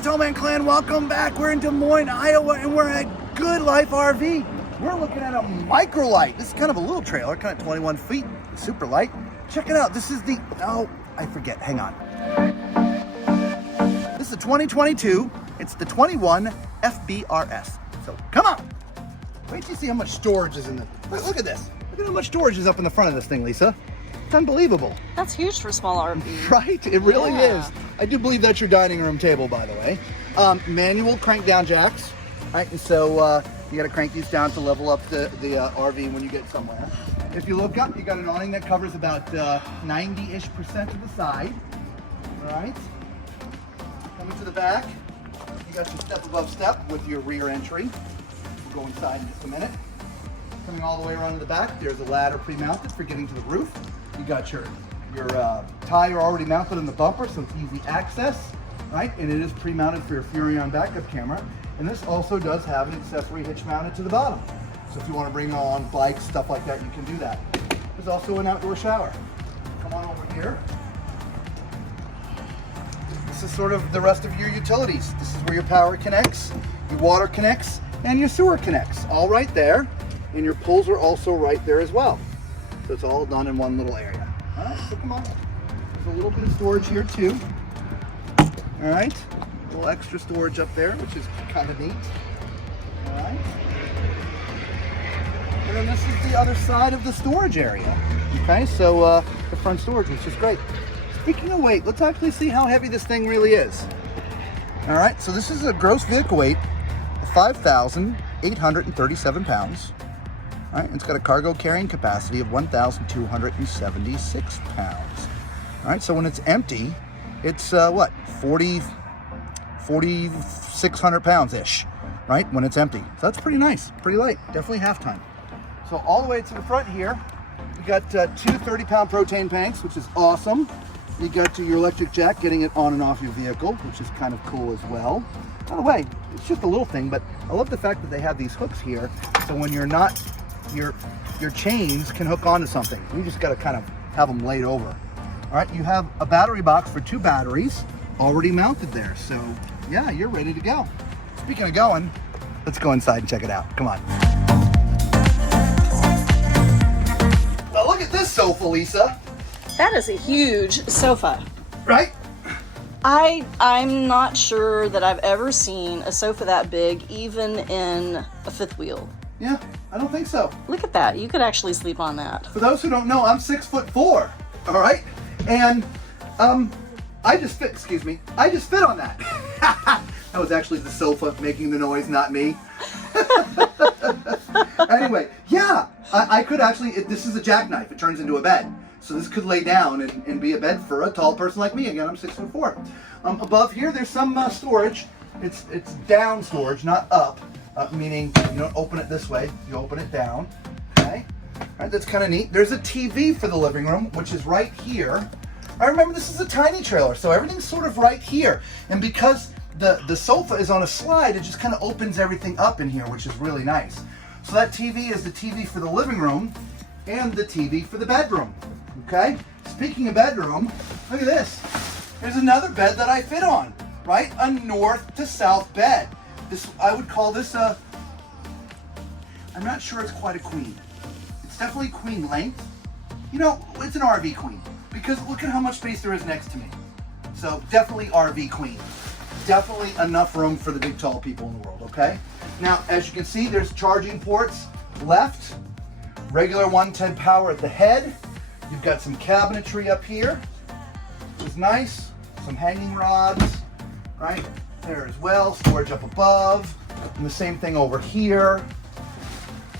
there, Tollman Clan. Welcome back. We're in Des Moines, Iowa, and we're at Good Life RV. We're looking at a Micro Lite. This is kind of a little trailer, kind of 21 feet, super light. Check it out. This is the, oh, I forget. Hang on. This is a 2022. It's the 21FBRS. So come on. Wait till you see how much storage is in this. Look at this. Look at how much storage is up in the front of this thing, Lisa. It's unbelievable. That's huge for a small RV. Right? It really is. I do believe that's your dining room table, by the way. Manual crank down jacks. Right? And so you got to crank these down to level up the RV when you get somewhere. If you look up, you got an awning that covers about 90-ish% of the side. All right? Coming to the back, you got your step above step with your rear entry. We'll go inside in just a minute. Coming all the way around to the back, there's a ladder pre-mounted for getting to the roof. You got your tire already mounted in the bumper, so it's easy access, right? And it is pre-mounted for your Furrion backup camera. And this also does have an accessory hitch mounted to the bottom. So if you want to bring on bikes, stuff like that, you can do that. There's also an outdoor shower. Come on over here. This is sort of the rest of your utilities. This is where your power connects, your water connects, and your sewer connects, all right there. And your pulls are also right there as well. So it's all done in one little area. All right, so come on. There's a little bit of storage here too. All right, a little extra storage up there, which is kind of neat. All right. And then this is the other side of the storage area. Okay, so the front storage, which is great. Speaking of weight, let's actually see how heavy this thing really is. All right, so this is a gross vehicle weight of 5,837 pounds. All right, it's got a cargo carrying capacity of 1,276 pounds. All right, so when it's empty, it's what, 4,600 pounds-ish, right, when it's empty. So that's pretty nice, pretty light, definitely half ton. So all the way to the front here, you got two 30-pound propane tanks, which is awesome. You got your electric jack getting it on and off your vehicle, which is kind of cool as well. By the way, it's just a little thing, but I love the fact that they have these hooks here, so when you're not, your chains can hook onto something. You just got to kind of have them laid over. All right, you have a battery box for 2 batteries already mounted there. So yeah, you're ready to go. Speaking of going, let's go inside and check it out. Come on. Now look at this sofa, Lisa. That is a huge sofa. Right? I'm not sure that I've ever seen a sofa that big, even in a fifth wheel. Yeah, I don't think so. Look at that. You could actually sleep on that. For those who don't know, I'm 6'4", all right? And I just fit on that. That was actually the sofa making the noise, not me. Anyway, yeah, I could actually, this is a jackknife. It turns into a bed. So this could lay down and be a bed for a tall person like me. Again, I'm 6'4". Above here, there's some storage. It's down storage, not up. Meaning you don't open it this way, you open it down, okay? All right, that's kind of neat. There's a TV for the living room, which is right here. I remember this is a tiny trailer, so everything's sort of right here. And because the sofa is on a slide, it just kind of opens everything up in here, which is really nice. So that TV is the TV for the living room and the TV for the bedroom, okay? Speaking of bedroom, look at this. There's another bed that I fit on, right? A north to south bed. This, I would call this a, I'm not sure it's quite a queen. It's definitely queen length. You know, it's an RV queen because look at how much space there is next to me. So definitely RV queen. Definitely enough room for the big tall people in the world, okay? Now, as you can see, there's charging ports left, regular 110 power at the head. You've got some cabinetry up here, which is nice. Some hanging rods, right? There as well, storage up above, and the same thing over here.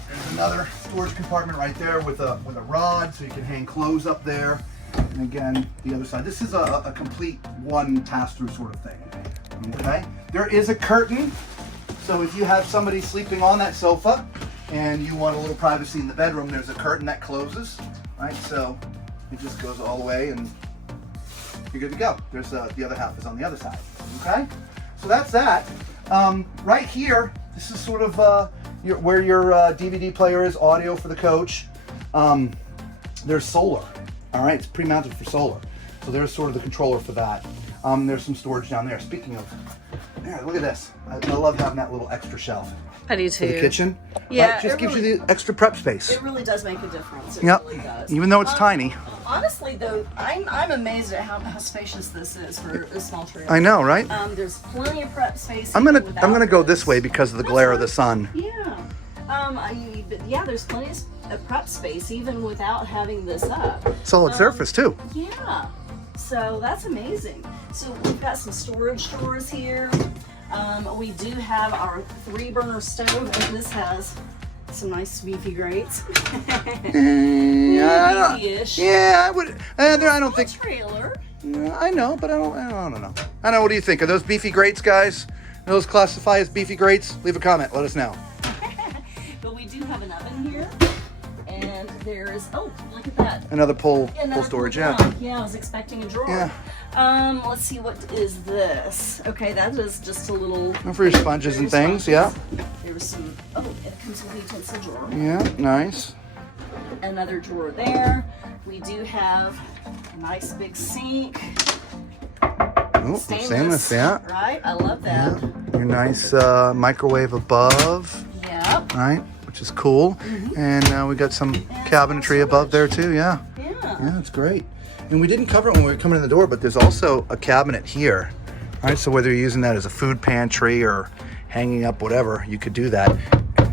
There's another storage compartment right there with a rod, so you can hang clothes up there. And again, the other side. This is a complete one pass-through sort of thing. Okay. There is a curtain, so if you have somebody sleeping on that sofa and you want a little privacy in the bedroom, there's a curtain that closes, right? So it just goes all the way, and you're good to go. There's the other half is on the other side. Okay. So that's that. Right here, this is sort of where your DVD player is, audio for the coach. There's solar. All right, it's pre-mounted for solar. So there's sort of the controller for that. There's some storage down there. Speaking of, there, look at this. I love having that little extra shelf. I do too. For the kitchen. Yeah, Right? Just gives you the extra prep space. It really does make a difference. It Yep. really does. Even though it's tiny. Honestly, though, I'm amazed at how spacious this is for a small trailer. I know, right? There's plenty of prep space. I'm gonna go this way because of the glare of the sun. Yeah. But yeah, there's plenty of prep space even without having this up. Solid surface too. Yeah. So that's amazing. So we've got some storage drawers here. We do have our 3-burner stove, and this has some nice beefy grates. I would. I don't think. Trailer. I know, but I don't know. I know. What do you think? Are those beefy grates, guys? Are those classify as beefy grates? Leave a comment. Let us know. But we do have an oven here, and there's look at that. Another pull storage. Yeah, Yeah. I was expecting a drawer. Yeah. Let's see, what is this? Okay, that is just a little. For your sponges and things. Yeah. There's some. Oh, it comes with a utensil drawer. Yeah. Nice. Another drawer there. We do have a nice big sink. Oh, stainless. Yeah. Right, I love that. Your nice microwave above. Yeah. Right, which is cool. And we got some cabinetry above there too. Yeah. Yeah. Yeah, it's great. And we didn't cover it when we were coming in the door, but there's also a cabinet here. All right, so whether you're using that as a food pantry or hanging up whatever, you could do that.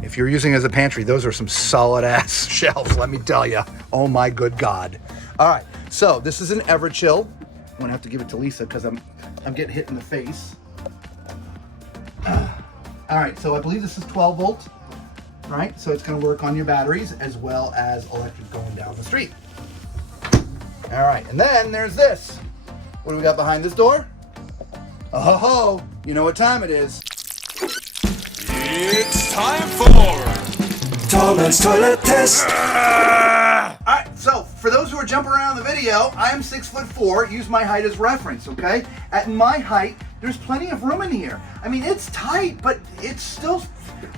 If you're using it as a pantry, those are some solid ass shelves, let me tell you. Oh my good God. All right, so this is an Everchill. I'm gonna have to give it to Lisa because I'm getting hit in the face. All right, so I believe this is 12 volt, right? So it's gonna work on your batteries as well as electric going down the street. All right, and then there's this. What do we got behind this door? Oh ho ho, you know what time it is. It's time for Tall Man's Toilet Test. All right, so for those who are jumping around the video, I am 6'4". Use my height as reference, okay? At my height, there's plenty of room in here. I mean, it's tight, but it's still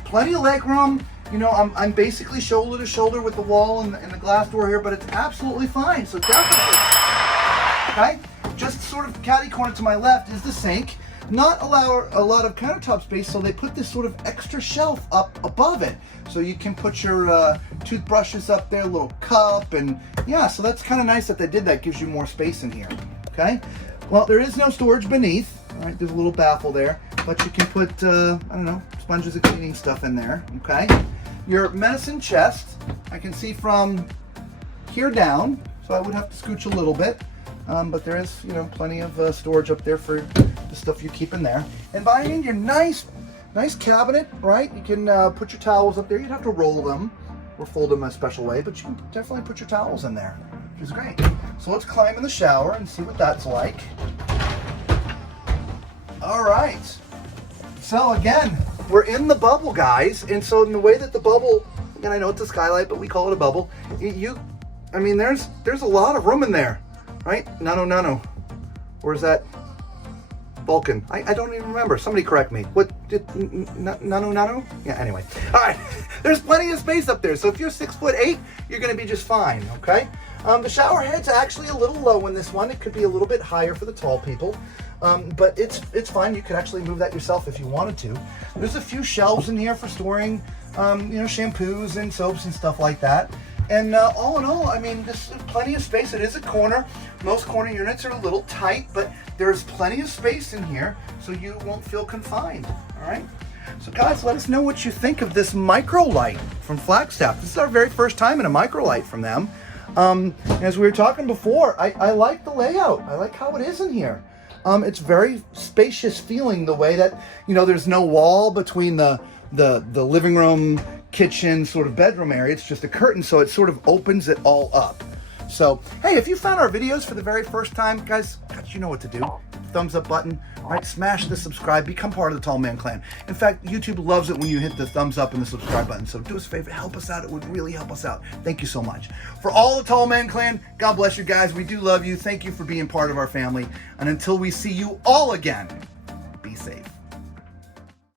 plenty of leg room. You know, I'm basically shoulder to shoulder with the wall and the glass door here, but it's absolutely fine. So definitely, okay? Just sort of catty corner to my left is the sink. Not allow a lot of countertop space, so they put this sort of extra shelf up above it. So you can put your toothbrushes up there, a little cup, and yeah, so that's kind of nice that they did that. Gives you more space in here, okay? Well, there is no storage beneath, all right? There's a little baffle there, but you can put, I don't know, sponges and cleaning stuff in there, okay? Your medicine chest, I can see from here down, so I would have to scooch a little bit. But there is, you know, plenty of storage up there for the stuff you keep in there. And behind your nice cabinet, right? You can put your towels up there. You'd have to roll them or fold them a special way, but you can definitely put your towels in there, which is great. So let's climb in the shower and see what that's like. All right. So again, we're in the bubble, guys. And so in the way that the bubble, again, I know it's a skylight, but we call it a bubble. I mean, there's a lot of room in there. Right? Nano. Or is that Vulcan? I don't even remember. Somebody correct me. What did Nano? Yeah, anyway. All right. There's plenty of space up there. So if you're 6'8", you're going to be just fine, okay? The shower head's actually a little low in this one. It could be a little bit higher for the tall people. But it's fine. You could actually move that yourself if you wanted to. There's a few shelves in here for storing, shampoos and soaps and stuff like that. And all in all, I mean, there's plenty of space. It is a corner. Most corner units are a little tight, but there's plenty of space in here, so you won't feel confined, all right? So guys, let us know what you think of this Micro Lite from Flagstaff. This is our very first time in a Micro Lite from them. As we were talking before, I like the layout. I like how it is in here. It's very spacious feeling, the way that, there's no wall between the living room, kitchen, sort of bedroom area. It's just a curtain, so it sort of opens it all up. So, hey, if you found our videos for the very first time, guys, you know what to do. Thumbs up button, right? Smash the subscribe, become part of the Tall Man Clan. In fact, YouTube loves it when you hit the thumbs up and the subscribe button. So do us a favor, help us out. It would really help us out. Thank you so much. For all the Tall Man Clan, God bless you guys. We do love you. Thank you for being part of our family. And until we see you all again, be safe.